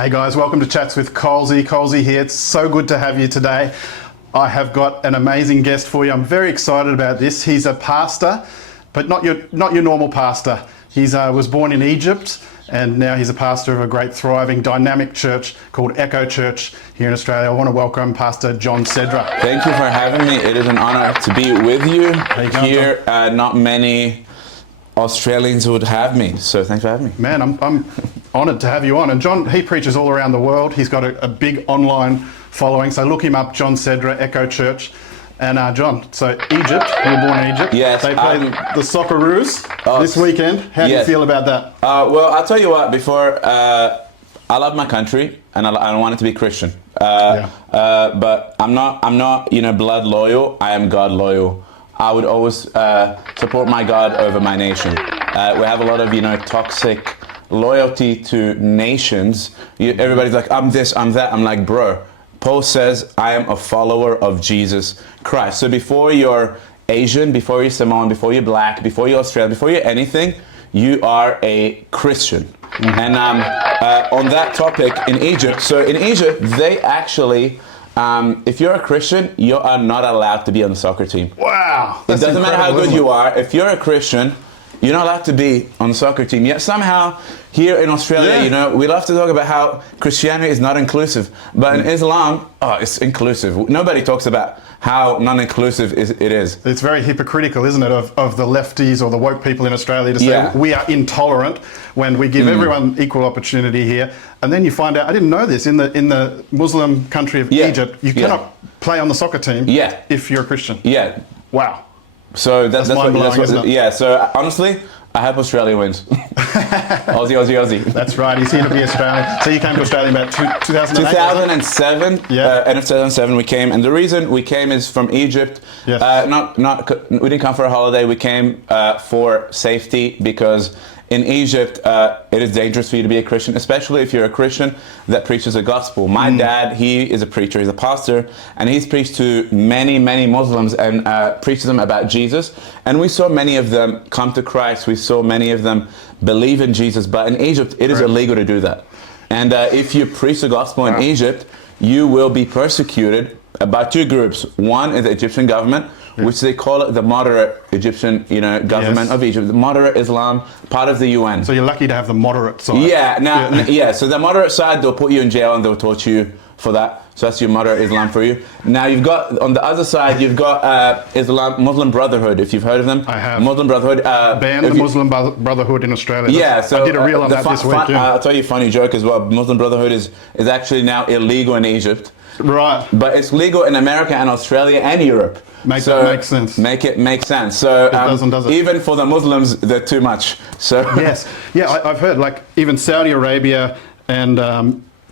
Hey guys, welcome to Chats with Colsey. Colsey here. It's so good to have you today. I have got an amazing guest for you. I'm very excited about this. He's a pastor, but not your normal pastor. He was born in Egypt, and now he's a pastor of a great, thriving, dynamic church called Echo Church here in Australia. I want to welcome Pastor John Sedra. Thank you for having me. It is an honor to be with you here. Not many Australians would have me, so thanks for having me. Man, I'm honoured to have you on. And John, he preaches all around the world. He's got a big online following, so look him up, John Sedra, Echo Church. And John, so Egypt, you were born in Egypt. Yes. They played the Socceroos this weekend. How do you feel about that? Well, I'll tell you what, before, I love my country, and I want it to be Christian. But I'm not, blood loyal. I am God loyal. I would always support my God over my nation. We have a lot of, toxic loyalty to nations. Everybody's like, I'm this, I'm that. I'm like, bro, Paul says, I am a follower of Jesus Christ. So before you're Asian, before you're Samoan, before you're black, before you're Australian, before you're anything, you are a Christian. Mm-hmm. And on that topic, in Egypt, they actually, if you're a Christian, you are not allowed to be on the soccer team. Wow. It doesn't matter how good you are. If you're a Christian, you're not allowed to be on the soccer team. Yet somehow, here in Australia, we love to talk about how Christianity is not inclusive. But in Islam, it's inclusive. Nobody talks about how non-inclusive it is. It's very hypocritical, isn't it, of the lefties or the woke people in Australia to say we are intolerant when we give everyone equal opportunity here. And then you find out, I didn't know this, in the Muslim country of Egypt, you cannot play on the soccer team if you're a Christian. Yeah. Wow. So that's what, so honestly, I hope Australia wins. Aussie. That's right, he's here to be Australian. So you came to Australia about 2008? 2007, end of 2007 we came, and the reason we came is from Egypt. Yes. We didn't come for a holiday, we came for safety, because in Egypt, it is dangerous for you to be a Christian, especially if you're a Christian that preaches the gospel. My dad, he is a preacher, he's a pastor, and he's preached to many, many Muslims and preaches them about Jesus. And we saw many of them come to Christ. We saw many of them believe in Jesus. But in Egypt, it is illegal to do that. And if you preach the gospel in Egypt, you will be persecuted by two groups. One is the Egyptian government, which they call it the moderate Egyptian, government of Egypt, the moderate Islam, part of the UN. So you're lucky to have the moderate side. So the moderate side, they'll put you in jail and they'll torture you for that. So that's your moderate Islam for you. Now you've got, on the other side, you've got Muslim Brotherhood, if you've heard of them. I have. Muslim Brotherhood. Banned the Muslim Brotherhood in Australia. So I did a reel on that this week. I'll tell you a funny joke as well. Muslim Brotherhood is actually now illegal in Egypt. Right. But it's legal in America and Australia and Europe. Make sense. Make it make sense. So it doesn't. Even for the Muslims, they're too much. So yes. Yeah, I've heard like even Saudi Arabia and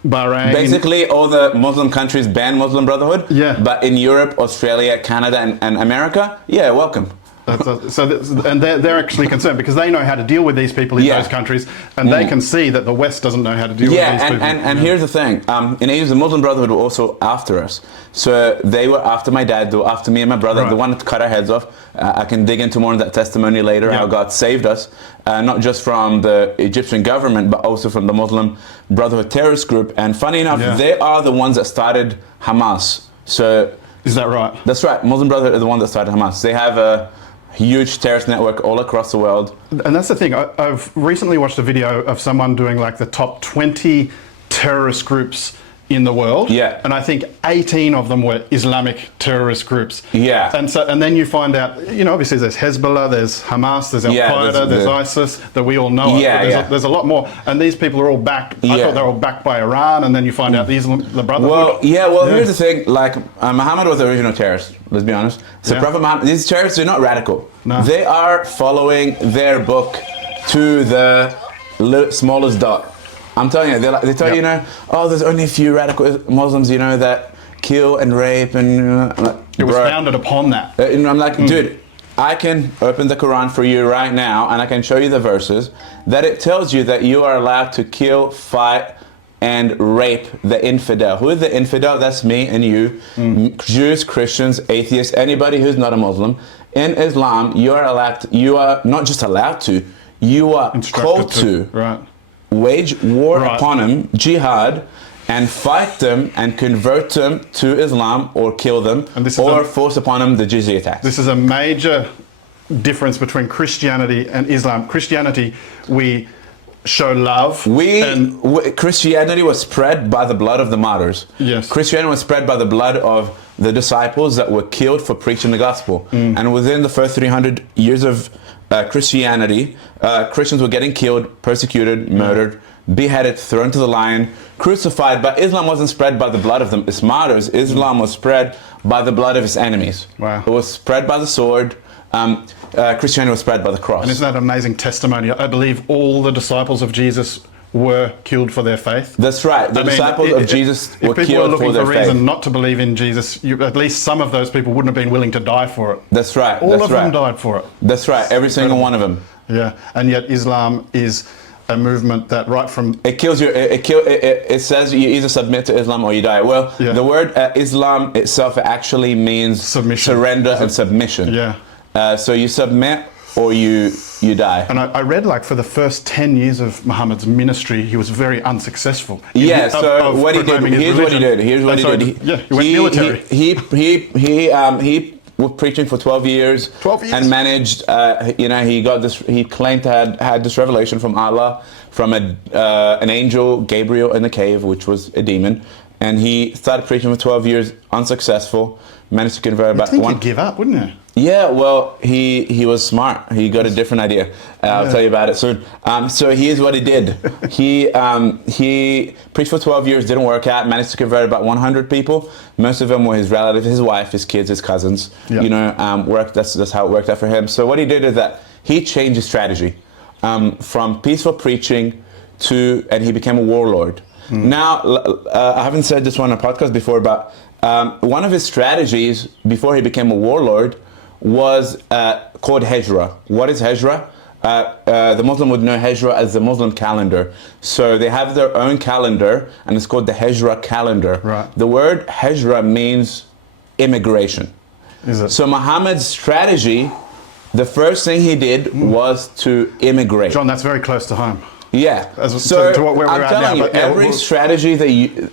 Bahrain. Basically, all the Muslim countries ban Muslim Brotherhood. Yeah. But in Europe, Australia, Canada, and America, welcome. And they're actually concerned because they know how to deal with these people in those countries, and they can see that the West doesn't know how to deal with these people. And here's the thing. In Egypt, the Muslim Brotherhood were also after us. So they were after my dad, they were after me and my brother. They wanted to cut our heads off. I can dig into more of that testimony later, how God saved us, not just from the Egyptian government, but also from the Muslim Brotherhood terrorist group. And funny enough, they are the ones that started Hamas. So is that right? That's right. Muslim Brotherhood are the ones that started Hamas. They have a huge terrorist network all across the world. And that's the thing. I've recently watched a video of someone doing like the top 20 terrorist groups in the world. Yeah. And I think 18 of them were Islamic terrorist groups. Yeah. And then you find out, obviously there's Hezbollah, there's Hamas, there's Al-Qaeda, there's ISIS, that we all know. There's a lot more. And these people are all backed. I thought they were all backed by Iran, and then you find out the Brotherhood. Here's the thing. Like, Muhammad was the original terrorist, let's be honest. So Prophet Muhammad, these terrorists are not radical. No. They are following their book to the smallest dot. I'm telling you, they tell you, there's only a few radical Muslims, that kill and rape and... it was founded upon that. I'm like, dude, I can open the Quran for you right now, and I can show you the verses that it tells you that you are allowed to kill, fight, and rape the infidel. Who is the infidel? That's me and you. Jews, Christians, atheists, anybody who's not a Muslim. In Islam, you are not just allowed to, you are called to. Right. wage war Right. upon them, jihad, and fight them and convert them to Islam or kill them, or force upon them the jizya tax. This is a major difference between Christianity and Islam. Christianity, we show love. Christianity was spread by the blood of the martyrs. Yes. Christianity was spread by the blood of the disciples that were killed for preaching the gospel. And within the first 300 years of Christianity, Christians were getting killed, persecuted, murdered, beheaded, thrown to the lion, crucified. But Islam wasn't spread by the blood of its martyrs. Islam was spread by the blood of its enemies. Wow. It was spread by the sword. Christianity was spread by the cross. And isn't that an amazing testimony? I believe all the disciples of Jesus were killed for their faith. That's right. The disciples of Jesus were killed for their faith. If people were looking for a reason not to believe in Jesus, at least some of those people wouldn't have been willing to die for it. That's right. All of them died for it. That's right. Every single one of them. Yeah. And yet Islam is a movement that right from... It kills you. It says you either submit to Islam or you die. Well, the word Islam itself actually means surrender and submission. Yeah. So you submit or you die. And I read, like, for the first 10 years of Muhammad's ministry, he was very unsuccessful. Yeah, so what he did, here's what he did. Here's what he did. He went military. He was preaching for 12 years. 12 years? And managed, he got this, he claimed to had this revelation from Allah, from an angel, Gabriel, in the cave, which was a demon. And he started preaching for 12 years, unsuccessful, managed to convert about one... You'd give up, wouldn't you? Yeah, well, he was smart. He got a different idea. I'll tell you about it soon. So here's what he did. He preached for 12 years, didn't work out, managed to convert about 100 people. Most of them were his relatives, his wife, his kids, his cousins. Yep. That's how it worked out for him. So what he did is that he changed his strategy from peaceful preaching and he became a warlord. Now, I haven't said this one on a podcast before, but one of his strategies before he became a warlord was called Hijra. What is Hijra? The Muslim would know Hijra as the Muslim calendar. So they have their own calendar, and it's called the Hijra calendar. Right. The word Hijra means immigration. Is it? So Muhammad's strategy, the first thing he did was to immigrate. John, that's very close to home. Yeah. So to where we're I'm at telling now, you, every strategy that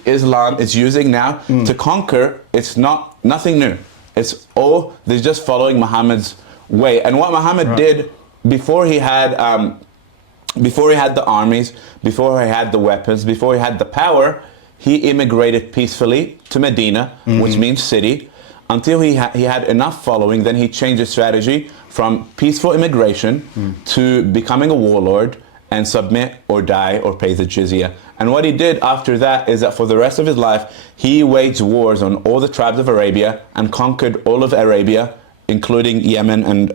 Islam is using now to conquer, it's nothing new. It's all, they're just following Muhammad's way. And what Muhammad did before he had the armies, before he had the weapons, before he had the power, he immigrated peacefully to Medina, which means city, until he had enough following. Then he changed his strategy from peaceful immigration to becoming a warlord and submit or die or pay the jizya. And what he did after that is that for the rest of his life, he waged wars on all the tribes of Arabia and conquered all of Arabia, including Yemen and,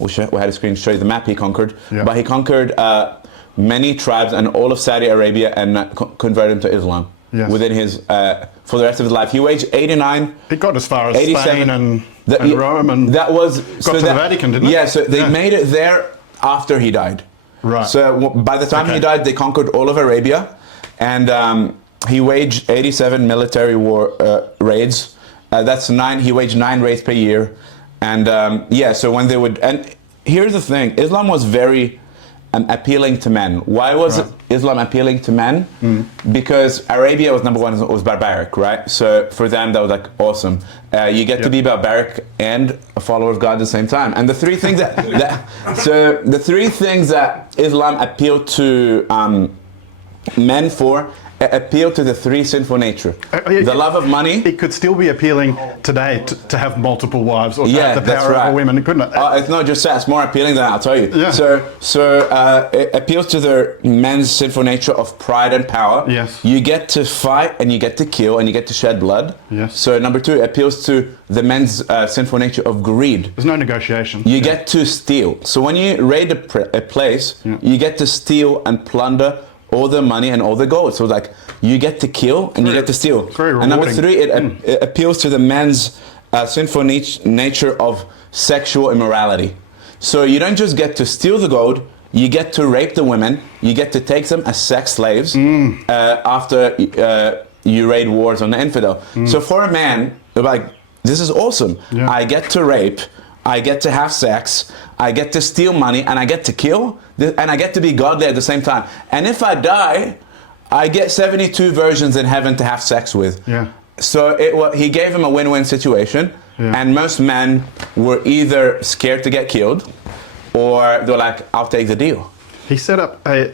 we had a screen to show you the map he conquered. Yeah. But he conquered many tribes and all of Saudi Arabia and converted them to Islam. Yes. Within his, for the rest of his life. He waged 89... He got as far as Spain and Rome and that was, got to the Vatican, didn't he? Yeah, so they made it there after he died. Right. So by the time he died, they conquered all of Arabia, and he waged 87 military raids. He waged 9 raids per year, and so when they would, and here's the thing, Islam was very appealing to men. Why was Islam appealing to men? Because Arabia was number one, was barbaric, right? So for them, that was like awesome. You get to be barbaric and a follower of God at the same time. And the three things the three things that Islam appealed to men for, appeal to the 3 sinful nature. The love of money. It could still be appealing today to have multiple wives or to have the power over women, couldn't it? It's not just that, it's more appealing than that, I'll tell you. Yeah. So it appeals to the men's sinful nature of pride and power. Yes. You get to fight and you get to kill and you get to shed blood. Yes. So number 2, it appeals to the men's sinful nature of greed. There's no negotiation. You get to steal. So when you raid a place, you get to steal and plunder all the money and all the gold. So like you get to kill and you get to steal. And number 3, it appeals to the men's sinful nature of sexual immorality. So you don't just get to steal the gold, you get to rape the women, you get to take them as sex slaves after you raid wars on the infidel. So for a man, they're like, this is awesome. I get to rape, I get to have sex, I get to steal money, and I get to kill, and I get to be godly at the same time. And if I die, I get 72 virgins in heaven to have sex with. Yeah. So he gave him a win-win situation, and most men were either scared to get killed, or they're like, I'll take the deal. He set up an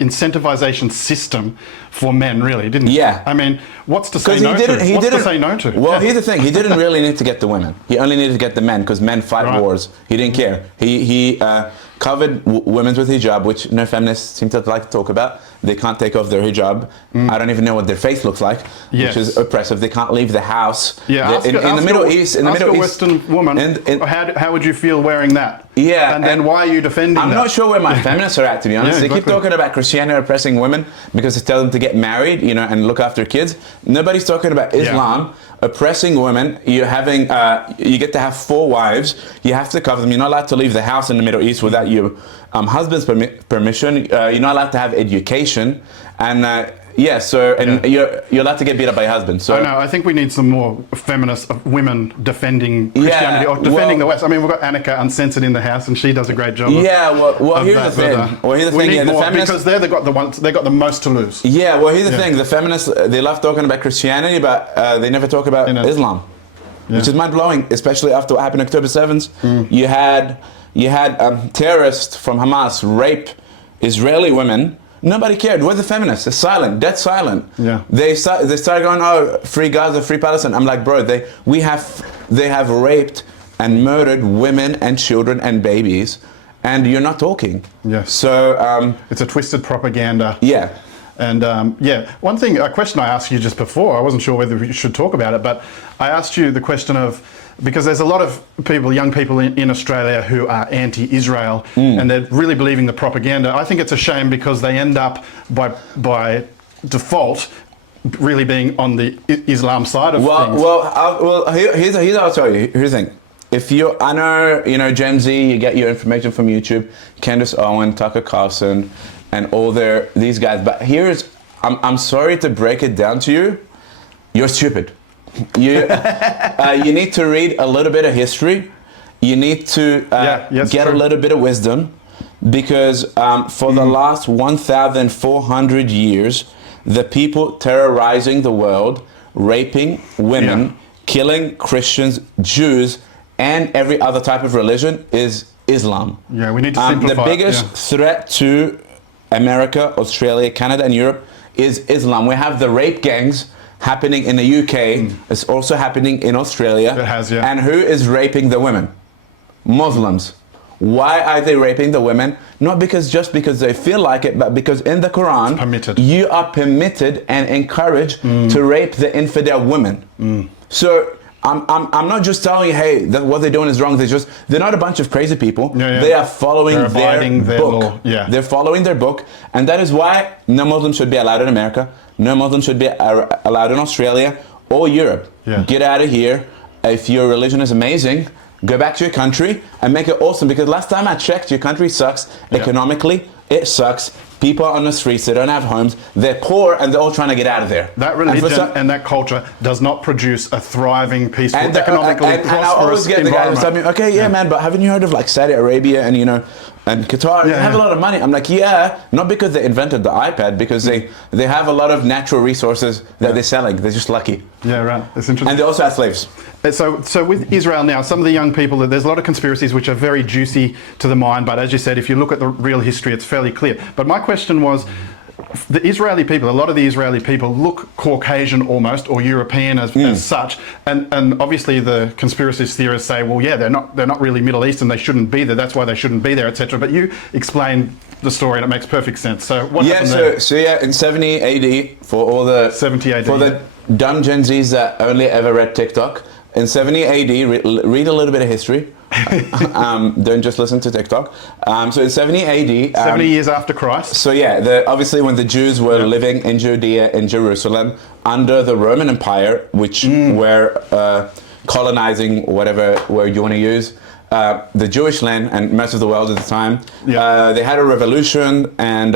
incentivization system for men, really, didn't he? Yeah. I mean, what's to say no to? What's to say no to? Well, here's the thing. He didn't really need to get the women. He only needed to get the men, because men fight wars. He didn't care. He covered women with hijab, which no feminists seem to like to talk about. They can't take off their hijab. I don't even know what their face looks like, which is oppressive. They can't leave the house. Yeah, in the Middle East, Western woman, how would you feel wearing that? Yeah, and then why are you defending that? I'm not sure where my feminists are at, to be honest. Yeah, They keep talking about Christianity oppressing women because they tell them to get married, and look after kids. Nobody's talking about Islam oppressing women. You're having, you get to have 4 wives. You have to cover them. You're not allowed to leave the house in the Middle East without your husband's permission. You're not allowed to have education, and you're allowed to get beat up by your husband. So I think we need some more feminist women defending Christianity or defending the West. I mean, we've got Annika Uncensored in the house, and she does a great job. Here's the thing. We need more, because they've got the most to lose. Yeah, well, here's the thing. The feminists, they love talking about Christianity, but they never talk about Islam, which is mind blowing, especially after what happened October 7th. You had terrorists from Hamas rape Israeli women. Nobody cared. Where's the feminists? They're silent, dead silent. Yeah. They started going, oh, free Gaza, free Palestine. I'm like, bro, they have raped and murdered women and children and babies, and you're not talking. Yeah. So it's a twisted propaganda. Yeah. And one thing, a question I asked you just before, I wasn't sure whether we should talk about it, but I asked you the question of, because there's a lot of people, young people in Australia who are anti-Israel, and they're really believing the propaganda. I think it's a shame, because they end up by default really being on the Islam side of things. Here's what I'll tell you. Here's the thing. I know, Gen Z, you get your information from YouTube, Candace Owen, Tucker Carlson, and all these guys. But I'm sorry to break it down to you, you're stupid. You need to read a little bit of history. You need to get a little bit of wisdom, because for the last 1,400 years, the people terrorizing the world, raping women, killing Christians, Jews, and every other type of religion is Islam. Yeah, we need to simplify. The biggest threat to America, Australia, Canada, and Europe is Islam. We have the rape gangs happening in the UK. It's also happening in Australia. It has, And who is raping the women? Muslims. Why are they raping the women? Not just because they feel like it, but because in the Quran, you are permitted and encouraged to rape the infidel women. So I'm not just telling you, hey, that what they're doing is wrong. They're not a bunch of crazy people. They are following their book. They're following their book, and that is why no Muslim should be allowed in America. No Muslim should be allowed in Australia or Europe. Get out of here. If your religion is amazing, go back to your country and make it awesome. Because last time I checked, your country sucks. Economically, it sucks. People on the streets, they don't have homes. They're poor, and they're all trying to get out of there. That religion and that culture does not produce a thriving, peaceful, economically prosperous I always get the guy who's telling me, okay, man, but haven't you heard of like Saudi Arabia and and Qatar? They have a lot of money. I'm like, not because they invented the iPad, because they have a lot of natural resources that they're selling. They're just lucky. Yeah, right. It's interesting. And they also have slaves. So with Israel now, some of the young people, there's a lot of conspiracies which are very juicy to the mind, but as you said, if you look at the real history, it's fairly clear. But my question was, the Israeli people, a lot of the Israeli people look Caucasian almost, or European as such, and obviously the conspiracy theorists say, well, they're not really Middle Eastern, they shouldn't be there, that's why they shouldn't be there, etc. But you explained the story, and it makes perfect sense. So what happened there? So in 70 AD, for all the 70 AD, for the dumb Gen Zs that only ever read TikTok, in 70 AD, read a little bit of history. Don't just listen to TikTok. So in 70 AD... 70 years after Christ. So obviously when the Jews were living in Judea, in Jerusalem, under the Roman Empire, which were colonizing whatever word you want to use, the Jewish land and most of the world at the time, they had a revolution, and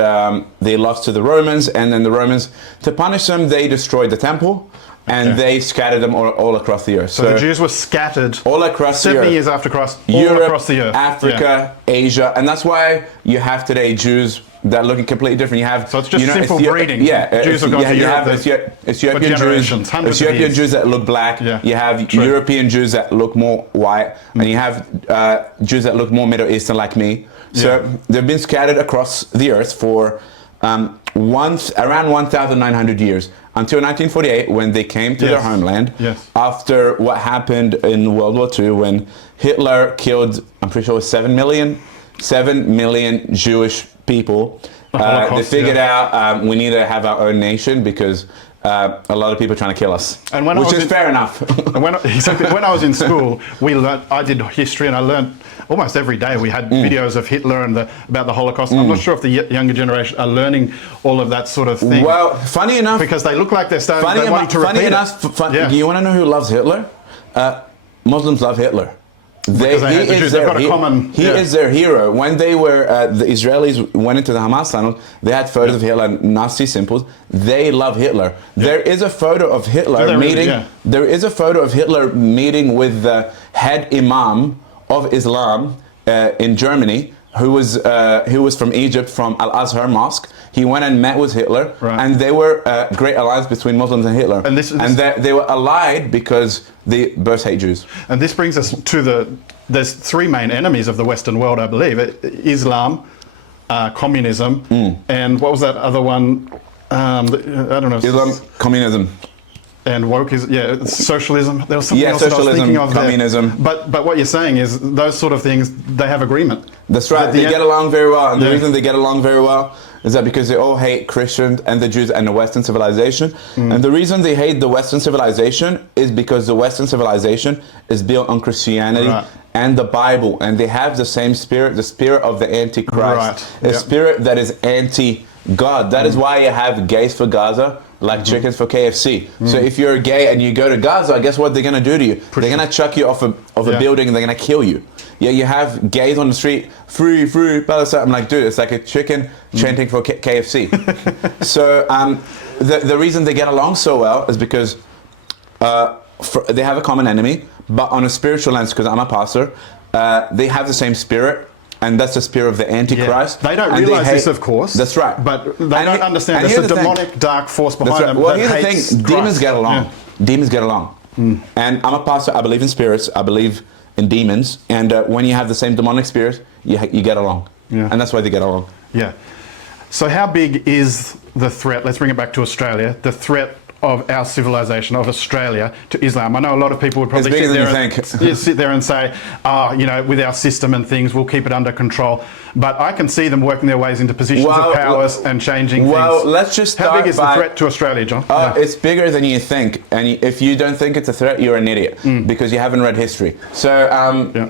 they lost to the Romans, and then the Romans, to punish them, they destroyed the temple. and they scattered them all across the earth. So the Jews were scattered all across the earth. 70 years after Christ, all Europe, across the earth. Africa, Asia, and that's why you have today Jews that are looking completely different. You have so it's just simple breeding. Yeah, Jews have gone to Europe. Ethiopian Jews that look black. Yeah. You have European Jews that look more white, and you have Jews that look more Middle Eastern like me. So they've been scattered across the earth for around 1,900 years until 1948 when they came to their homeland. Yes. After what happened in World War II when Hitler killed, I'm pretty sure it was 7 million Jewish people. They figured out we need to have our own nation because a lot of people are trying to kill us, which is fair enough. When I was in school, I did history, and I learned almost every day. We had videos of Hitler and about the Holocaust. I'm not sure if the younger generation are learning all of that sort of thing. Well, funny enough, because they look like they're wanting to repeat it. Do you want to know who loves Hitler? Muslims love Hitler. He is their hero. When they were the Israelis went into the Hamas tunnel, they had photos of Hitler, Nazi symbols. They love Hitler. There is a photo of Hitler meeting. There is a photo of Hitler meeting with the head imam of Islam in Germany, who was from Egypt, from Al Azhar Mosque. He went and met with Hitler, and they were a great alliance between Muslims and Hitler. And they were allied because they both hate Jews. And this brings us to there's three main enemies of the Western world, I believe: Islam, communism, and what was that other one? I don't know. Islam, communism. And woke is socialism. There was something else socialism, that I was thinking of communism. There. But what you're saying is those sort of things, they have agreement. That's right. They get along very well, and the reason they get along very well is that because they all hate Christians and the Jews and the Western civilization. And the reason they hate the Western civilization is because the Western civilization is built on Christianity and the Bible, and they have the same spirit, the spirit of the Antichrist, a spirit that is anti-God. That is why you have gays for Gaza, like chickens for KFC. So if you're gay and you go to Gaza, guess what they're going to do to you? They're going to chuck you off a building and they're going to kill you. Yeah, you have gays on the street, free, Palestine. I'm like, dude, it's like a chicken chanting for KFC. So the reason they get along so well is because they have a common enemy, but on a spiritual lens, because I'm a pastor, they have the same spirit. And that's the spirit of the Antichrist. They don't realize this, of course. That's right. But they don't understand there's a demonic, dark force behind them. Well, here's the thing. Demons get along. Demons get along. And I'm a pastor. I believe in spirits. I believe in demons. And when you have the same demonic spirit, you get along. And that's why they get along. Yeah. So how big is the threat? Let's bring it back to Australia. The threat of our civilization, of Australia, to Islam. I know a lot of people would probably sit there and say, with our system and things, we'll keep it under control. But I can see them working their ways into positions of power and changing things. Well, let's just start. How big is the threat to Australia, John? It's bigger than you think. And if you don't think it's a threat, you're an idiot because you haven't read history. So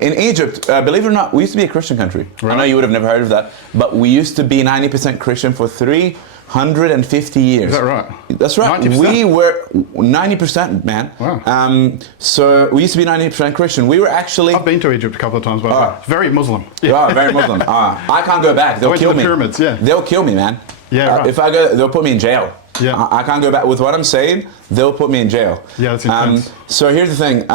in Egypt, believe it or not, we used to be a Christian country. I know you would have never heard of that, but we used to be 90% Christian for 350 years. Is that right? That's right. 90%? We were 90%, man. Wow. So we used to be 90% Christian. We were actually... I've been to Egypt a couple of times, by the way. Very Muslim. Very Muslim. I can't go back. They'll kill me. The pyramids, They'll kill me, man. If I go, they'll put me in jail. I can't go back. With what I'm saying, they'll put me in jail. That's intense. So here's the thing.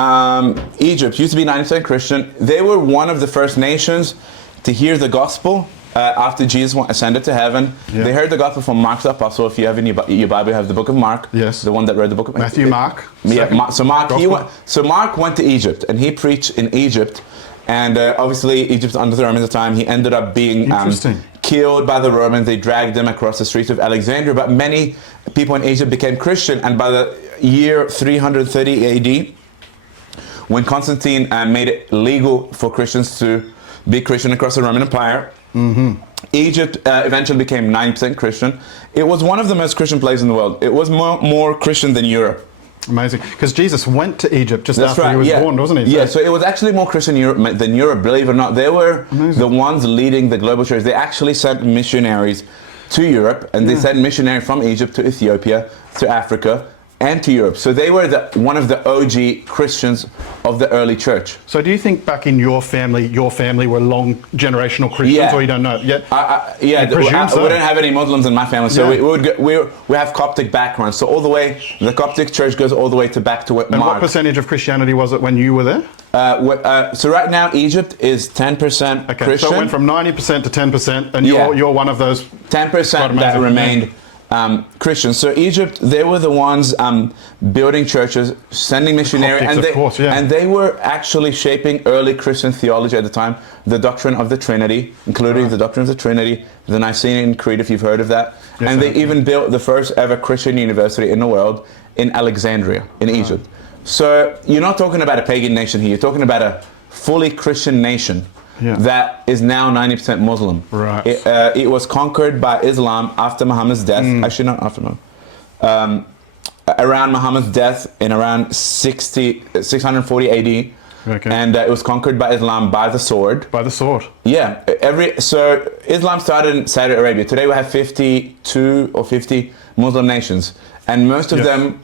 Egypt used to be 90% Christian. They were one of the first nations to hear the gospel after Jesus ascended to heaven. They heard the gospel from Mark the Apostle. If you have in your Bible, you have the book of Mark. Yes. The one that read the book of Matthew, Mark. So Mark went to Egypt and he preached in Egypt. And obviously, Egypt's under the Romans at the time. He ended up being killed by the Romans. They dragged him across the streets of Alexandria. But many people in Egypt became Christian. And by the year 330 AD, when Constantine made it legal for Christians to be Christian across the Roman Empire, Egypt eventually became 9% Christian. It was one of the most Christian places in the world. It was more Christian than Europe. Amazing. Because Jesus went to Egypt just after he was born, wasn't he? So it was actually more Christian than Europe, believe it or not. They were the ones leading the global church. They actually sent missionaries to Europe, and they sent missionaries from Egypt to Ethiopia, to Africa, and to Europe. So they were one of the OG Christians of the early church. So do you think back in your family were long generational Christians, or you don't know? Yeah, we don't have any Muslims in my family, so we have Coptic background. So all the way, the Coptic church goes all the way back to what And Mark. what percentage of Christianity was it when you were there? So right now, Egypt is 10% Christian. So it went from 90% to 10%, and you're one of those 10% that remained Christian. So Egypt, they were the ones building churches, sending missionaries, and they were actually shaping early Christian theology at the time, the doctrine of the Trinity, including the doctrine of the Trinity, the Nicene Creed, if you've heard of that. Yes, and they even built the first ever Christian university in the world in Alexandria, in Egypt. So you're not talking about a pagan nation here, you're talking about a fully Christian nation. That is now 90% Muslim. Right. It was conquered by Islam after Muhammad's death. Actually, not after Muhammad. Around Muhammad's death in around 640 AD. Okay. And it was conquered by Islam by the sword. By the sword. Yeah. So Islam started in Saudi Arabia. Today we have 52 or 50 Muslim nations. And most of them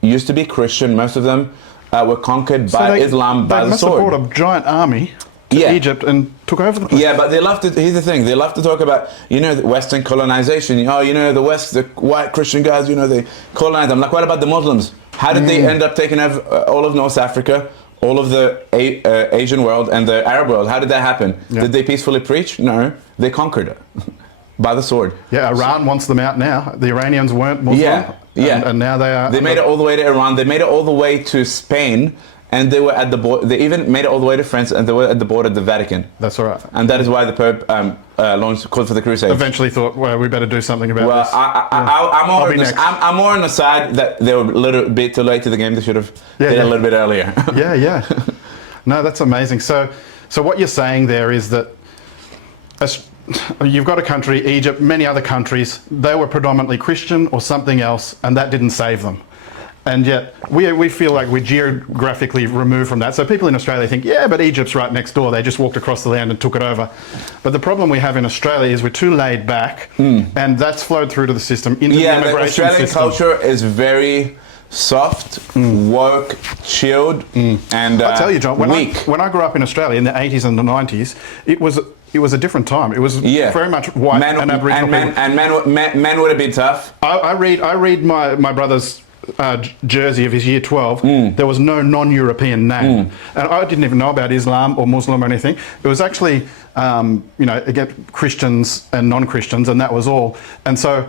used to be Christian. Most of them were conquered by Islam by the sword. They must have brought a giant army to Egypt and took over the place. Yeah, but they love to, here's the thing, they love to talk about, Western colonization. Oh, the West, the white Christian guys, they colonized them. Like, what about the Muslims? How did they end up taking over all of North Africa, all of the Asian world and the Arab world? How did that happen? Did they peacefully preach? No, they conquered it by the sword. Yeah, Iran wants them out now. The Iranians weren't Muslim. And now they are. They made it all the way to Iran. They made it all the way to Spain. And they were at the border. They even made it all the way to France, and they were at the border of the Vatican. That's all right. And that is why the Pope called for the Crusades. Eventually thought, well, we better do something about this. I'm more on the side that they were a little bit too late to the game. They should have did it a little bit earlier. No, that's amazing. So what you're saying there is that you've got a country, Egypt, many other countries, they were predominantly Christian or something else, and that didn't save them. And yet we feel like we're geographically removed from that. So people in Australia think, yeah, but Egypt's right next door. They just walked across the land and took it over. But the problem we have in Australia is we're too laid back, and that's flowed through to the system, into the immigration system. The Australian culture is very soft, woke, chilled, and I tell you, John, weak. When I grew up in Australia in the 80s and the 90s, it was a different time. It was very much white and Aboriginal people. And men would have been tough. I read my brother's jersey of his year 12. There was no non-European name, and I didn't even know about Islam or Muslim or anything. It was actually again, Christians and non-Christians, and that was all. And so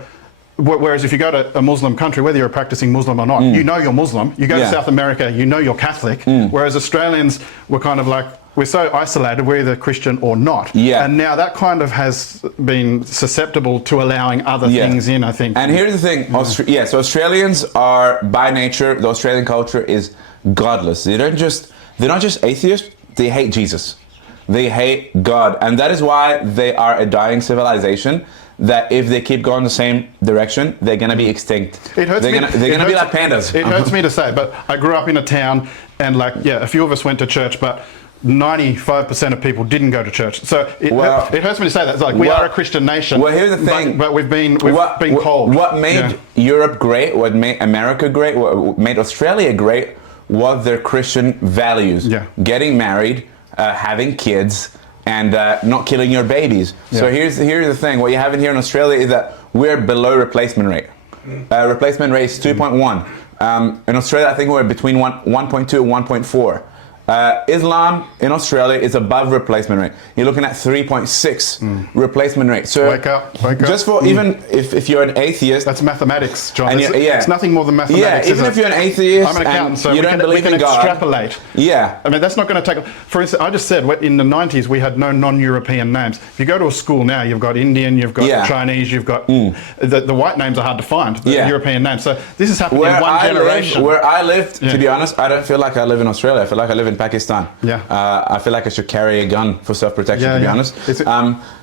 whereas if you go to a Muslim country, whether you're a practicing Muslim or not, you know you're Muslim. You go to South America, you know you're Catholic. Whereas Australians were kind of like, we're so isolated, we're either Christian or not. And now that kind of has been susceptible to allowing other things in, I think. And here's the thing, so Australians are, by nature, the Australian culture is godless. They're not just atheists, they hate Jesus. They hate God. And that is why they are a dying civilization, that if they keep going the same direction, they're going to be extinct. They're going to be like pandas. It hurts me to say, but I grew up in a town, and a few of us went to church, but 95% of people didn't go to church. So it hurts me to say that. It's like we are a Christian nation. Well, here's the thing. But we've been cold. What made Europe great, what made America great, what made Australia great was their Christian values. Getting married, having kids, and not killing your babies. So here's the thing. What you have in here in Australia is that we're below replacement rate. Replacement rate is 2.1. In Australia, I think we're between 1.2 and 1.4. Islam in Australia is above replacement rate. You're looking at 3.6 replacement rate. So wake up. Just for even if you're an atheist, that's mathematics, John. It's nothing more than mathematics. Even if you're an atheist, I'm an accountant, so you don't believe in God. Extrapolate. I mean, that's not going to take. For instance, I just said in the 90s we had no non-European names. If you go to a school now, you've got Indian, you've got Chinese, you've got the white names are hard to find. The European names. So this has happened in one generation. Where I lived, to be honest, I don't feel like I live in Australia. I feel like I live in Pakistan. I feel like I should carry a gun for self-protection, to be honest.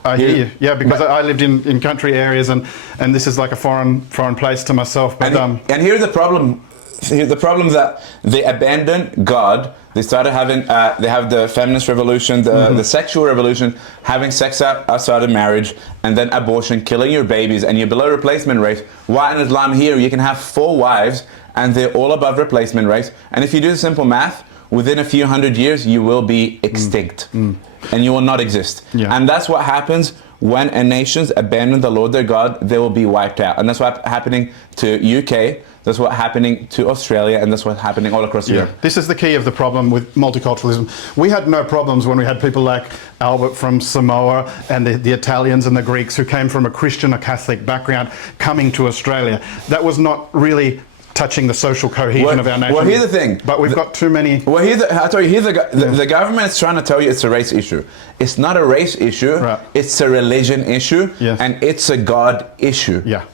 I hear you. Yeah, because I lived in country areas, and this is like a foreign place to myself. But and here's the problem. Here's the problem, that they abandoned God. They started having, they have the feminist revolution, the sexual revolution, having sex outside of marriage, and then abortion, killing your babies, and you're below replacement rate. Why in Islam here you can have 4 wives and they're all above replacement rates. And if you do the simple math, within a few hundred years, you will be extinct, and you will not exist. Yeah. And that's what happens when a nations abandon the Lord their God. They will be wiped out, and that's what's happening to UK. That's what's happening to Australia, and that's what's happening all across Europe. This is the key of the problem with multiculturalism. We had no problems when we had people like Albert from Samoa and the Italians and the Greeks who came from a Christian or Catholic background coming to Australia. That was not really touching the social cohesion of our nation. Well, here's the thing. But we've got too many... Well, I tell you, the government is trying to tell you it's a race issue. It's not a race issue. Right. It's a religion issue, Yes. and it's a God issue. Yeah.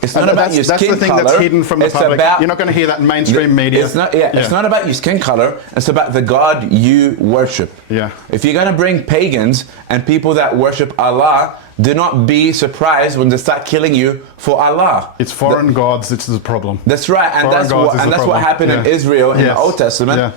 It's not about your skin color. That's the thing that's hidden from the public. You're not going to hear that in mainstream media. It's not about your skin color. It's about the God you worship. Yeah. If you're going to bring pagans and people that worship Allah, do not be surprised when they start killing you for Allah. It's foreign gods. This is the problem. That's right, and that's what happened in Israel in the Old Testament.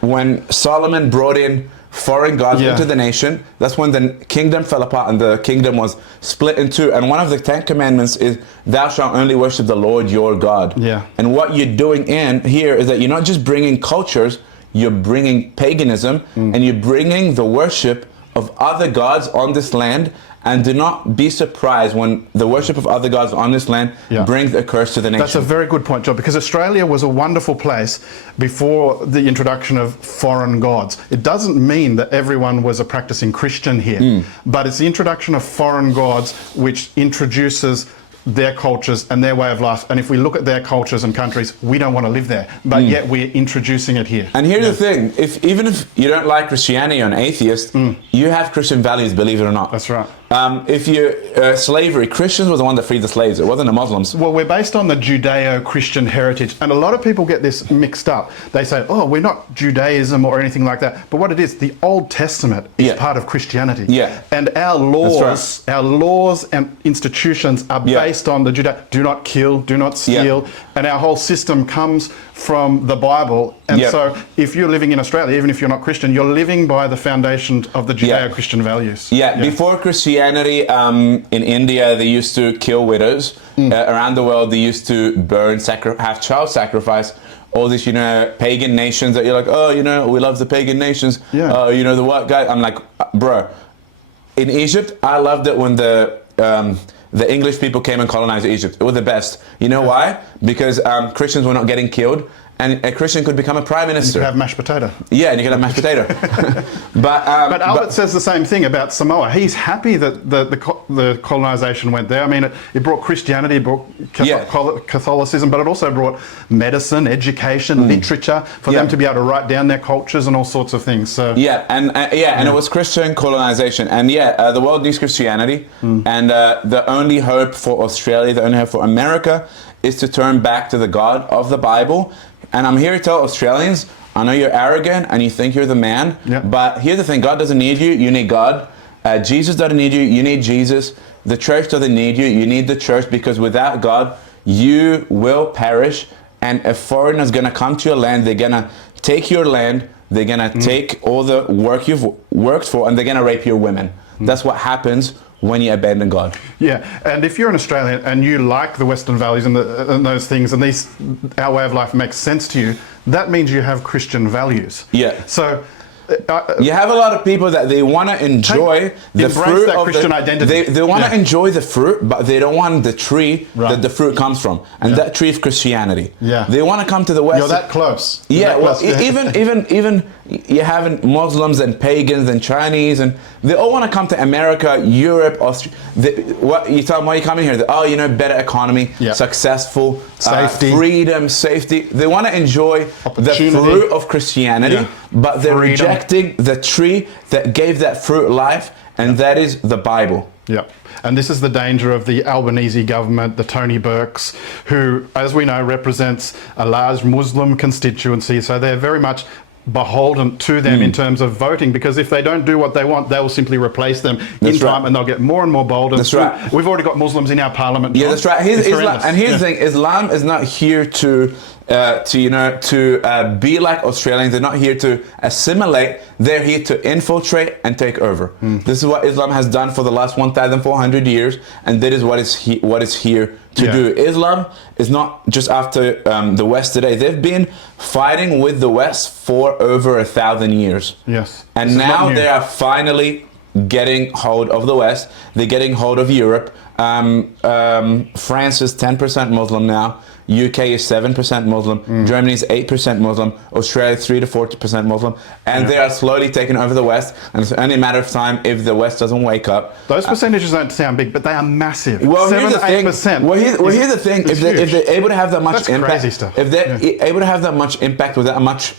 When Solomon brought in foreign gods into the nation, that's when the kingdom fell apart and the kingdom was split in two. And one of the 10 commandments is, thou shalt only worship the Lord your God. Yeah. And what you're doing in here is that you're not just bringing cultures, you're bringing paganism, and you're bringing the worship of other gods on this land. And do not be surprised when the worship of other gods on this land brings a curse to the nation. That's a very good point, John, because Australia was a wonderful place before the introduction of foreign gods. It doesn't mean that everyone was a practicing Christian here, but it's the introduction of foreign gods which introduces their cultures and their way of life. And if we look at their cultures and countries, we don't want to live there, but yet we're introducing it here. And here's the thing, even if you don't like Christianity or an atheist, you have Christian values, believe it or not. That's right. If you slavery, Christians were the one that freed the slaves. It wasn't the Muslims. Well, we're based on the Judeo-Christian heritage, and a lot of people get this mixed up. They say, "Oh, we're not Judaism or anything like that." But what it is, the Old Testament is part of Christianity. Yeah. And our laws and institutions are based on the Judeo. Do not kill, do not steal, and our whole system comes from the Bible. And so, if you're living in Australia, even if you're not Christian, you're living by the foundation of the Judeo-Christian values. Before Christianity, in India, they used to kill widows. Around the world, they used to burn, have child sacrifice. All these, pagan nations that you're like, oh, we love the pagan nations. The white guy. I'm like, bro. In Egypt, I loved it when the English people came and colonized Egypt. It was the best. You know why? Because Christians were not getting killed. And a Christian could become a prime minister. You could have mashed potato. Yeah, and you could have mashed potato. But Albert says the same thing about Samoa. He's happy that the colonization went there. I mean, it brought Christianity, it brought Catholicism, but it also brought medicine, education, literature, for them to be able to write down their cultures and all sorts of things. So and it was Christian colonization. And the world needs Christianity. And the only hope for Australia, the only hope for America, is to turn back to the God of the Bible. And I'm here to tell Australians, I know you're arrogant and you think you're the man, but here's the thing, God doesn't need you, you need God. Jesus doesn't need you, you need Jesus. The church doesn't need you, you need the church, because without God, you will perish, and a foreigner is going to come to your land, they're going to take your land, they're going to take all the work you've worked for, and they're going to rape your women. That's what happens when you abandon God. Yeah, and if you're an Australian and you like the Western values and those things, and our way of life makes sense to you, that means you have Christian values. Yeah. So you have a lot of people that they want to enjoy the fruit that of Christian identity. They want to enjoy the fruit, but they don't want the tree that the fruit comes from, and that tree of Christianity. Yeah. They want to come to the West. You're that close. Even you have Muslims and pagans and Chinese, and they all want to come to America, Europe, Australia. What you tell them, why are you coming here? Better economy, successful, safety, freedom, safety. They want to enjoy the fruit of Christianity, but they're rejecting the tree that gave that fruit life, and that is the Bible. Yeah. And this is the danger of the Albanese government, the Tony Burkes, who, as we know, represents a large Muslim constituency. So they're very much beholden to them in terms of voting, because if they don't do what they want, they will simply replace them in time, and they'll get more and more bold. That's right. We've already got Muslims in our parliament. Yeah, that's right. Here's the thing: Islam is not here to be like Australians. They're not here to assimilate. They're here to infiltrate and take over. This is what Islam has done for the last 1,400 years, and that is what is here to do. Islam is not just after the West today. They've been fighting with the West for over 1,000 years. Yes. And now they are finally getting hold of the West. They're getting hold of Europe. France is 10% Muslim now. UK is 7% Muslim. Germany is 8% Muslim. Australia 3 to 40% Muslim. And they are slowly taking over the West. And it's only a matter of time if the West doesn't wake up. Those percentages don't sound big, but they are massive. Well, 7-8%. Well, here's the thing. If they're able to have that much impact, crazy stuff. If they're able to have that much impact with that much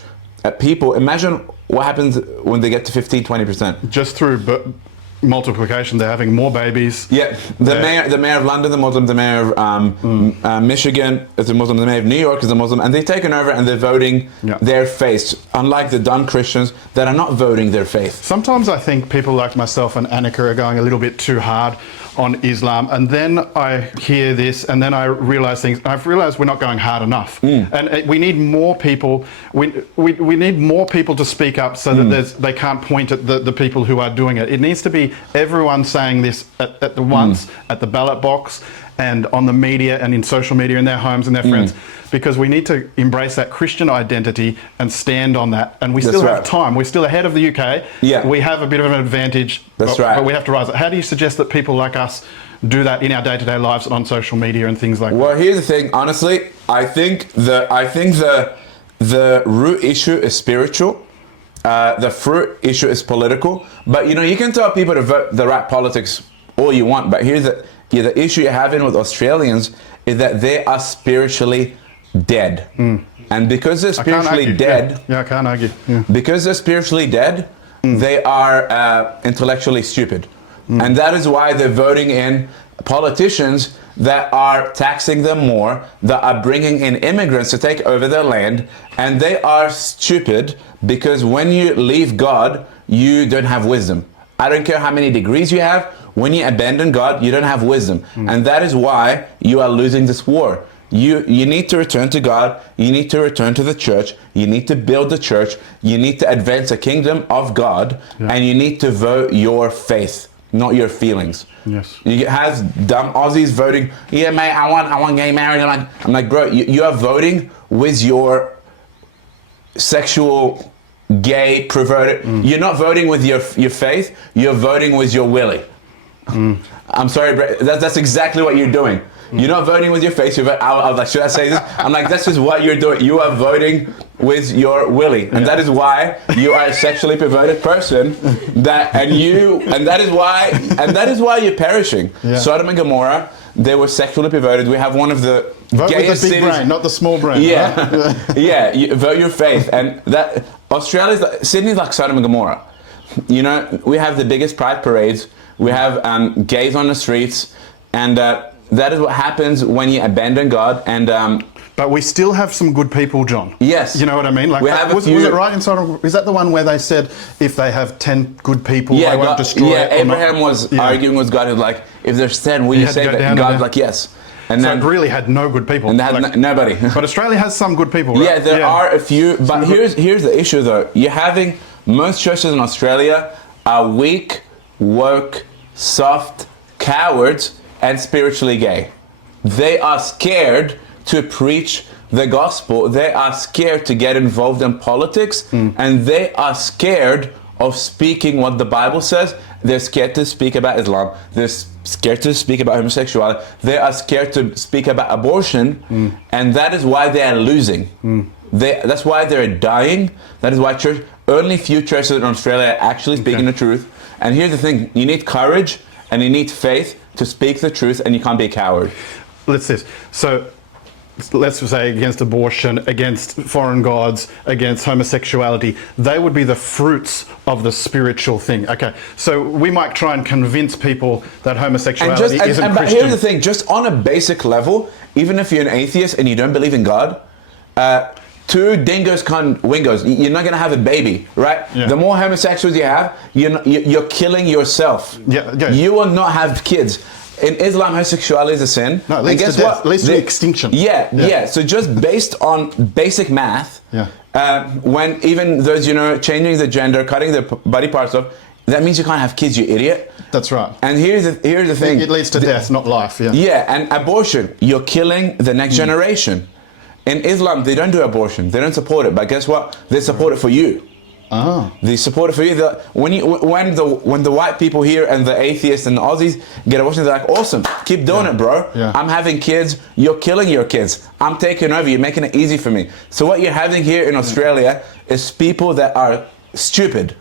people, imagine what happens when they get to 15-20%. Just through multiplication, they're having more babies. Yeah, the mayor of London is a Muslim, the mayor of Michigan is a Muslim, the mayor of New York is a Muslim, and they've taken over and they're voting their faith, unlike the dumb Christians that are not voting their faith. Sometimes I think people like myself and Annika are going a little bit too hard on Islam, and then I hear this, and then I realise things. I've realised we're not going hard enough, and we need more people. We need more people to speak up so that they can't point at the people who are doing it. It needs to be everyone saying this at the once, at the ballot box, and on the media and in social media, in their homes and their friends, because we need to embrace that Christian identity and stand on that. And we still have time. We're still ahead of the UK. Yeah. We have a bit of an advantage. But we have to rise up. How do you suggest that people like us do that in our day-to-day lives and on social media and things like that? Well, here's the thing. Honestly, I think the root issue is spiritual. The fruit issue is political. But you can tell people to vote the right politics all you want. But here's the issue you're having with Australians is that they are spiritually dead. And because they're spiritually dead, I can't argue. Because they're spiritually dead, they are intellectually stupid. And that is why they're voting in politicians that are taxing them more, that are bringing in immigrants to take over their land, and they are stupid because when you leave God, you don't have wisdom. I don't care how many degrees you have, when you abandon God, you don't have wisdom. And that is why you are losing this war. You need to return to God, you need to return to the church, you need to build the church, you need to advance the kingdom of God, and you need to vote your faith, not your feelings. Yes. You have dumb Aussies voting, yeah mate, I want gay marriage. I'm like, bro, you are voting with your sexual, gay, perverted. You're not voting with your faith, you're voting with your willy. I'm sorry, bro, that's exactly what you're doing. You're not voting with your face. I was like, should I say this? I'm like, that's just what you're doing. You are voting with your willy, and that is why you are a sexually perverted person. And that is why you're perishing. Sodom and Gomorrah, they were sexually perverted. We have one of the vote gayest with the big cities. brain, not the small brain. Yeah, yeah. You vote your faith, and that Sydney's like Sodom and Gomorrah. We have the biggest pride parades. We have gays on the streets, and that is what happens when you abandon God. And but we still have some good people, John. Yes. You know what I mean? Like, was it right in Sodom? Is that the one where they said if they have 10 good people, they won't destroy it? Abraham was arguing with God. He was like, if there's 10, will you say that? And God's like, yes. And so then it really had no good people. And they had nobody. But Australia has some good people, right? Yeah, there are a few. But here's the issue, though. You're having most churches in Australia are weak, woke, soft, cowards, and spiritually gay. They are scared to preach the gospel. They are scared to get involved in politics, and they are scared of speaking what the Bible says. They're scared to speak about Islam. They're scared to speak about homosexuality. They are scared to speak about abortion, and that is why they are losing. That's why they're dying. That is why only few churches in Australia are actually speaking the truth. And here's the thing, you need courage and you need faith to speak the truth, and you can't be a coward. Let's say against abortion, against foreign gods, against homosexuality. They would be the fruits of the spiritual thing. Okay, so we might try and convince people that homosexuality isn't Christian. But here's the thing, just on a basic level, even if you're an atheist and you don't believe in God, two dingoes can't wingos. You're not going to have a baby, right? Yeah. The more homosexuals you have, you're killing yourself. Yeah. You will not have kids. In Islam, homosexuality is a sin. No, it leads to death. It leads to extinction. Yeah. So just based on basic math, when even those, changing the gender, cutting their body parts off, that means you can't have kids, you idiot. That's right. And here's the thing. It leads to death, not life. Yeah. Yeah, and abortion, you're killing the next generation. In Islam, they don't do abortion. They don't support it. But guess what? They support it for you. Oh. They support it for you. When the white people here and the atheists and the Aussies get abortion, they're like, awesome, keep doing it, bro. Yeah. I'm having kids. You're killing your kids. I'm taking over. You're making it easy for me. So what you're having here in Australia is people that are stupid.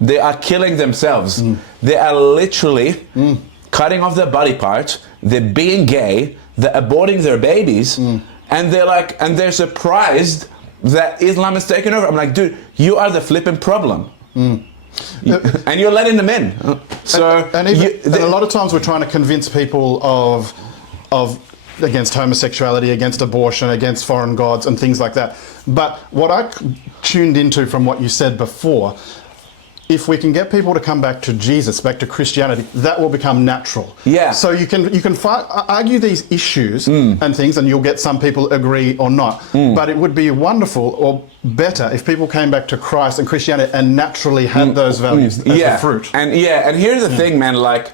They are killing themselves. They are literally cutting off their body parts. They're being gay. They're aborting their babies, and they're surprised that Islam is taking over. I'm like, dude, you are the flipping problem, and you're letting them in. So, and a lot of times we're trying to convince people of against homosexuality, against abortion, against foreign gods, and things like that. But what I tuned into from what you said before, if we can get people to come back to Jesus, back to Christianity, that will become natural. Yeah. So you can argue these issues and things, and you'll get some people agree or not. But it would be wonderful or better if people came back to Christ and Christianity and naturally had those values as the fruit. And here's the thing, man. Like,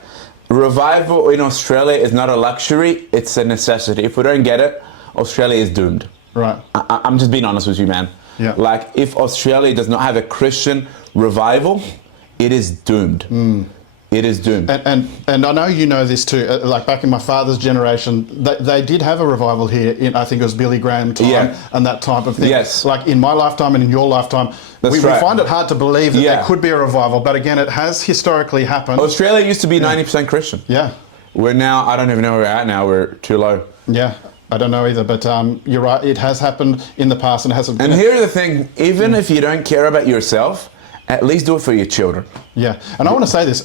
revival in Australia is not a luxury; it's a necessity. If we don't get it, Australia is doomed. Right. I'm just being honest with you, man. Yeah. Like, if Australia does not have a Christian revival, it is doomed. It is doomed. And I know you know this too. Like back in my father's generation, they did have a revival here in, I think it was Billy Graham time and that type of thing. Yes. Like in my lifetime and in your lifetime, we find it hard to believe that there could be a revival. But again, it has historically happened. Australia used to be 90% Christian. Yeah. We're now, I don't even know where we're at now. We're too low. Yeah. I don't know either, but you're right. It has happened in the past and hasn't. And here's the thing: even if you don't care about yourself, at least do it for your children. Yeah, and I want to say this.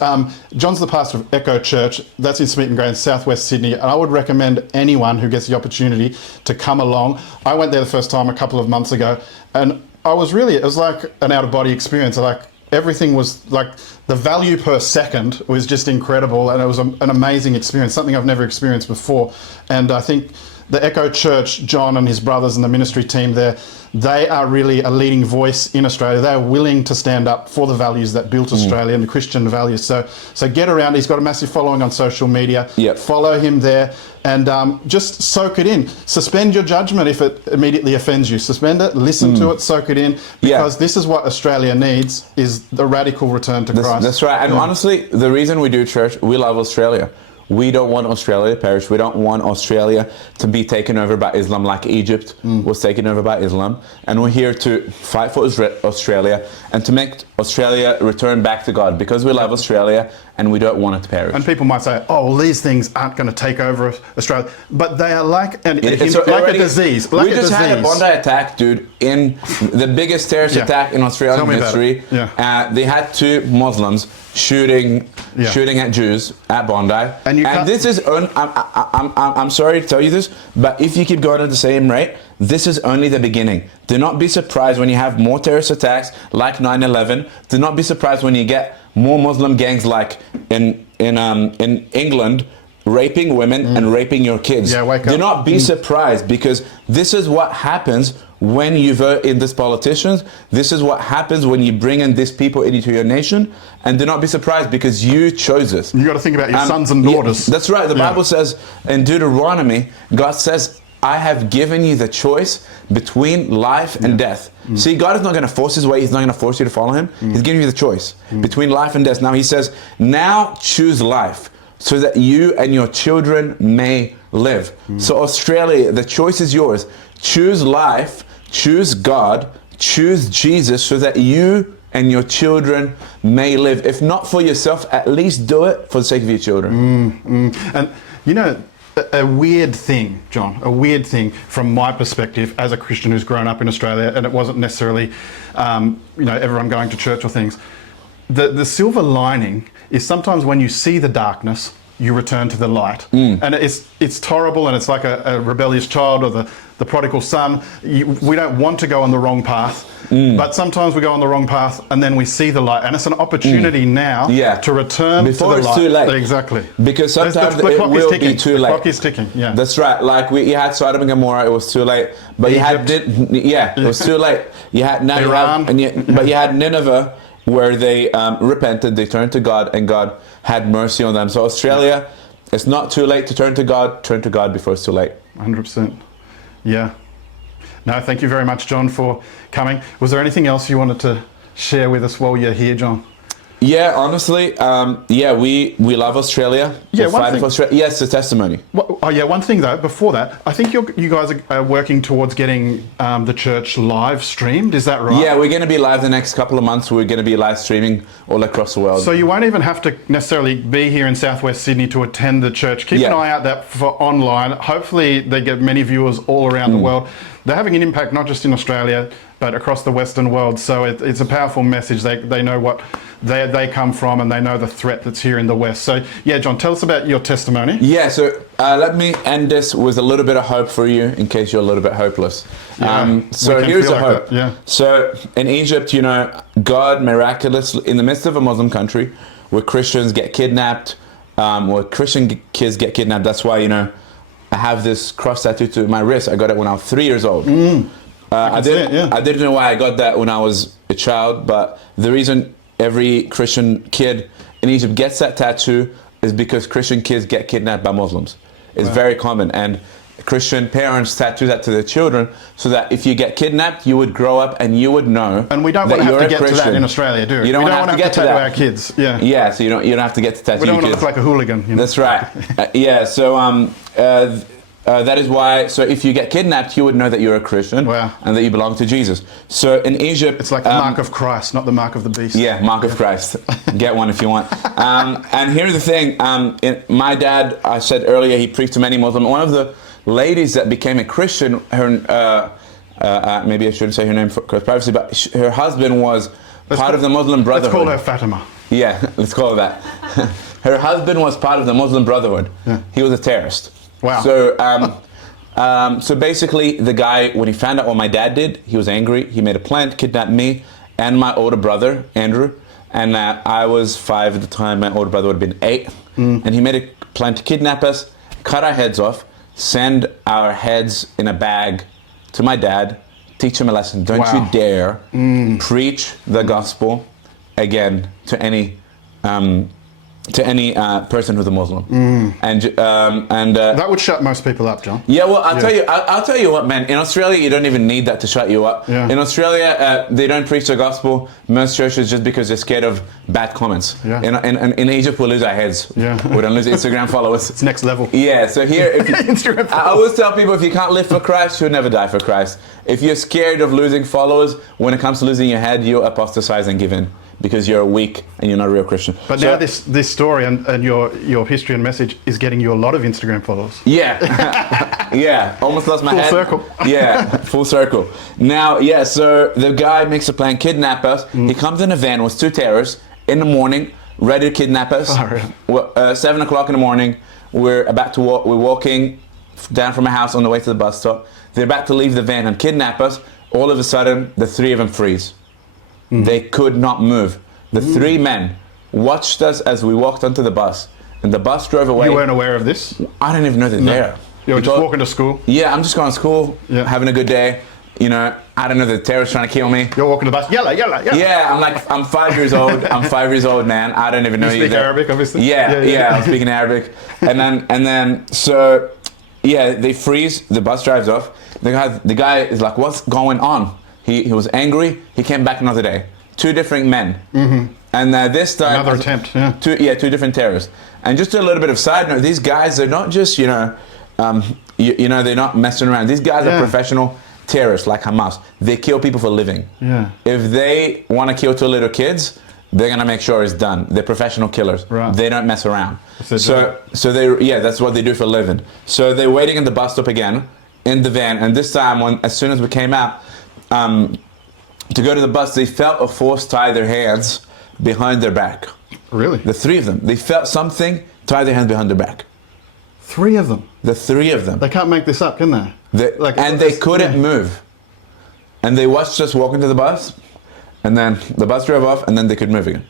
John's the pastor of Echo Church. That's in Smeaton Grange, southwest Sydney. And I would recommend anyone who gets the opportunity to come along. I went there the first time a couple of months ago, and it was like an out-of-body experience. Like everything was like the value per second was just incredible, and it was an amazing experience, something I've never experienced before. And I think the Echo Church, John and his brothers and the ministry team there, they are really a leading voice in Australia. They are willing to stand up for the values that built Australia and the Christian values. So get around. He's got a massive following on social media. Yep. Follow him there and just soak it in. Suspend your judgment if it immediately offends you. Suspend it, listen to it, soak it in, because this is what Australia needs, is the radical return to Christ. That's right. And honestly, the reason we do church, we love Australia. We don't want Australia to perish. We don't want Australia to be taken over by Islam like Egypt was taken over by Islam. And we're here to fight for Australia and to make Australia return back to God, because we love Australia and we don't want it to perish. And people might say, oh, well, these things aren't going to take over Australia. But they are like a disease. We just had a Bondi attack, dude, in the biggest terrorist attack in Australian history. They had 2 Muslims shooting at Jews at Bondi. And this is, I'm sorry to tell you this, but if you keep going at the same rate, this is only the beginning. Do not be surprised when you have more terrorist attacks like 9/11. Do not be surprised when you get more Muslim gangs like in England raping women and raping your kids. Do not be surprised, because this is what happens when you vote in these politicians. This is what happens when you bring in these people into your nation. And do not be surprised, because you chose this. You got to think about your sons and daughters. That's right. The Bible says in Deuteronomy, God says, I have given you the choice between life and death. See, God is not going to force his way. He's not going to force you to follow him. He's giving you the choice between life and death. Now he says, now choose life, so that you and your children may live. So Australia, the choice is yours. Choose life, choose God, choose Jesus, so that you and your children may live. If not for yourself, at least do it for the sake of your children. And you know, a weird thing, John, a weird thing from my perspective as a Christian who's grown up in Australia, and it wasn't necessarily, everyone going to church or things. The silver lining is sometimes when you see the darkness, you return to the light. And it's horrible, and it's like a rebellious child or the prodigal son. We don't want to go on the wrong path, but sometimes we go on the wrong path and then we see the light. And it's an opportunity now to return before to the it's light. too late. Exactly. Because sometimes it will be too late. The clock is ticking, yeah. That's right. Like you had Sodom and Gomorrah, it was too late. But it was too late. You had Iran. But you had Nineveh where they repented, they turned to God, and God had mercy on them. So Australia, it's not too late to turn to God. Turn to God before it's too late. 100%. Yeah. No, thank you very much, John, for coming. Was there anything else you wanted to share with us while you're here, John? Yeah, honestly, we love Australia. Yeah, We're fighting for Australia. Yes, the testimony. One thing though, before that, I think you guys are working towards getting the church live streamed, is that right? Yeah, we're going to be live the next couple of months. We're going to be live streaming all across the world. So you won't even have to necessarily be here in Southwest Sydney to attend the church. Keep an eye out for online. Hopefully they get many viewers all around the world. They're having an impact not just in Australia, but across the Western world. So it's a powerful message. They know what they come from, and they know the threat that's here in the West. So yeah, John, tell us about your testimony. Yeah, so let me end this with a little bit of hope for you in case you're a little bit hopeless. So here's the hope. Yeah. So in Egypt, God miraculously, in the midst of a Muslim country where Christians get kidnapped, where Christian kids get kidnapped, that's why, I have this cross tattoo to my wrist. I got it when I was 3 years old. I didn't know why I got that when I was a child, but the reason every Christian kid in Egypt gets that tattoo is because Christian kids get kidnapped by Muslims. It's very common, and Christian parents tattoo that to their children so that if you get kidnapped, you would grow up and you would know. And we don't want to have to get to that in Australia, do we? You don't want to have to get to that. Our kids. Yeah. Yeah, so you don't have to get to tattoo. We don't your want to kids. look like a hooligan. That's right. So that is why, so if you get kidnapped, you would know that you're a Christian and that you belong to Jesus. So in Egypt... It's like the mark of Christ, not the mark of the beast. Yeah, mark of Christ. Get one if you want. And here's the thing. My dad, I said earlier, he preached to many Muslims. One of the ladies that became a Christian, maybe I shouldn't say her name for privacy, but her husband was part of the Muslim Brotherhood. Let's call her Fatima. Yeah, let's call her that. Her husband was part of the Muslim Brotherhood. Yeah. He was a terrorist. Wow. So basically, the guy, when he found out what my dad did, he was angry. He made a plan to kidnap me and my older brother, Andrew. And I was 5 at the time. My older brother would have been 8. And he made a plan to kidnap us, cut our heads off, send our heads in a bag to my dad, teach him a lesson. Don't you dare preach the gospel again to any person who's a Muslim. And that would shut most people up, John. Yeah, well, I'll tell you what, man. In Australia, you don't even need that to shut you up. Yeah. In Australia, they don't preach the gospel. Most churches, just because they're scared of bad comments. Yeah. In Egypt, we'll lose our heads. Yeah. We don't lose Instagram followers. It's next level. Yeah. So here, Instagram followers. I always tell people, if you can't live for Christ, you'll never die for Christ. If you're scared of losing followers, when it comes to losing your head, you'll apostatize and give in, because you're weak and you're not a real Christian. But now this story and your history and message is getting you a lot of Instagram followers. Yeah. Yeah, almost lost my head. Full circle. Yeah, full circle. Now, so the guy makes a plan, kidnap us. He comes in a van with 2 terrorists in the morning, ready to kidnap us. 7 o'clock in the morning, we're walking down from a house on the way to the bus stop. They're about to leave the van and kidnap us. All of a sudden, the 3 of them freeze. They could not move. The 3 men watched us as we walked onto the bus, and the bus drove away. You weren't aware of this? I didn't even know they're there. You were just walking to school? Yeah, I'm just going to school, having a good day. I don't know, the terrorists trying to kill me. You're walking to the bus, yalla. Yeah, I'm 5 years old. I'm 5 years old, man. I don't even know you speak Arabic, obviously? Yeah, I'm speaking Arabic. And then, they freeze. The bus drives off. The guy is like, what's going on? He was angry. He came back another day. 2 different men. And this time... Another attempt, 2 different terrorists. And just a little bit of side note, these guys, they're not just, they're not messing around. These guys are professional terrorists like Hamas. They kill people for a living. Yeah. If they want to kill 2 little kids, they're going to make sure it's done. They're professional killers. Right. They don't mess around. So that's what they do for a living. So they're waiting in the bus stop again, in the van. And this time, as soon as we came out, to go to the bus, they felt a force tie their hands behind their back. Really? The 3 of them. They felt something tie their hands behind their back. 3 of them? The 3 of them. They can't make this up, can they? They couldn't move. And they watched us walk into the bus, and then the bus drove off, and then they could move again.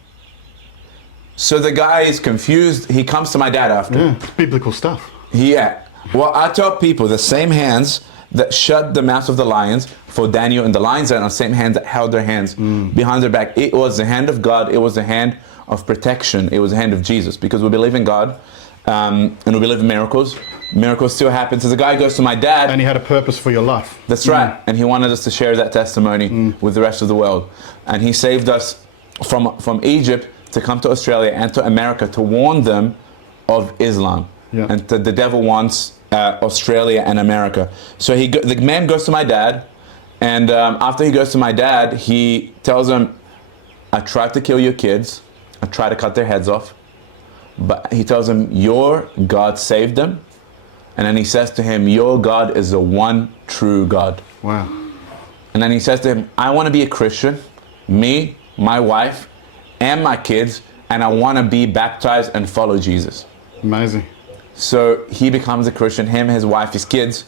So the guy is confused. He comes to my dad after. Yeah, biblical stuff. Yeah. Well, I tell people the same hands that shut the mouths of the lions for Daniel, and the lions are on the same hand that held their hands behind their back. It was the hand of God. It was the hand of protection. It was the hand of Jesus, because we believe in God, and we believe in miracles. Miracles still happen. So the guy goes to my dad. And he had a purpose for your life. That's right. And he wanted us to share that testimony with the rest of the world. And he saved us from Egypt to come to Australia and to America to warn them of Islam. Yeah. And the devil wants Australia and America. So the man goes to my dad, and after he goes to my dad, he tells him, I tried to kill your kids. I tried to cut their heads off. But he tells him, your God saved them. And then he says to him, your God is the one true God. Wow. And then he says to him, I want to be a Christian, me, my wife, and my kids, and I want to be baptized and follow Jesus. Amazing. So he becomes a Christian, him, his wife, his kids,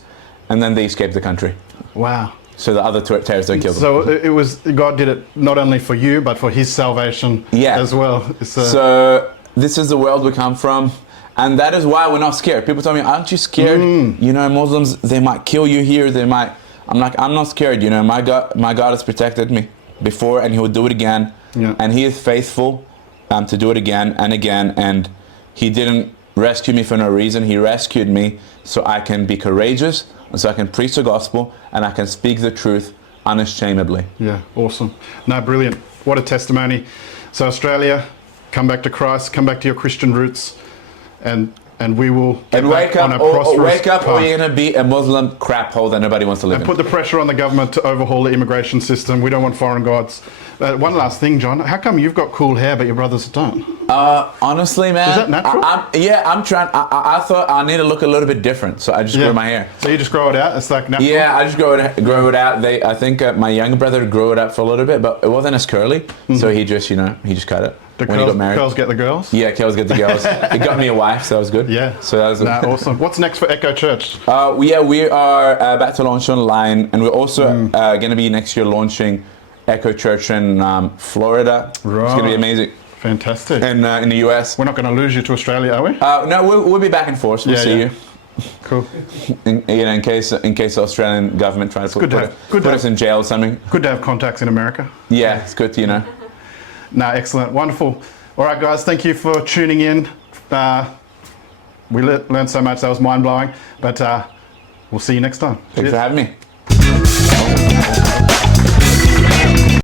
and then they escape the country. Wow. So the other terrorists don't kill them. So it was, God did it not only for you, but for his salvation as well. So this is the world we come from. And that is why we're not scared. People tell me, aren't you scared? You know, Muslims, they might kill you here. They might. I'm like, I'm not scared. You know, my God has protected me before, and he will do it again. Yeah. And he is faithful to do it again and again. And he didn't rescue me for no reason. He rescued me so I can be courageous, and so I can preach the gospel, and I can speak the truth unashamedly. Yeah, awesome. No, brilliant. What a testimony. So Australia, come back to Christ, come back to your Christian roots. And we will get wake on up, a prosperous wake up, path. or you're going to be a Muslim crap hole that nobody wants to live in. And put the pressure on the government to overhaul the immigration system. We don't want foreign gods. One last thing, John. How come you've got cool hair but your brothers don't? Honestly, man. Is that natural? I'm trying. I thought I need to look a little bit different, so I just grow my hair. So you just grow it out? It's like natural? Yeah, I just grow it out. I think my younger brother grew it out for a little bit, but it wasn't as curly, so he just cut it. When he got married. Girls get the girls? Yeah, girls get the girls. It got me a wife, so that was good. Yeah. So that was awesome. What's next for Echo Church? We are about to launch online, and we're also going to be next year launching Echo Church in Florida. Right. It's going to be amazing. Fantastic. And in the US. We're not going to lose you to Australia, are we? No, we'll be back and forth. We'll see you. Cool. In case the Australian government tries to put us in jail or something. Good to have contacts in America. Yeah, it's good to, No, excellent. Wonderful. All right, guys, thank you for tuning in. We learned so much. That was mind-blowing. But we'll see you next time. Thanks for having me.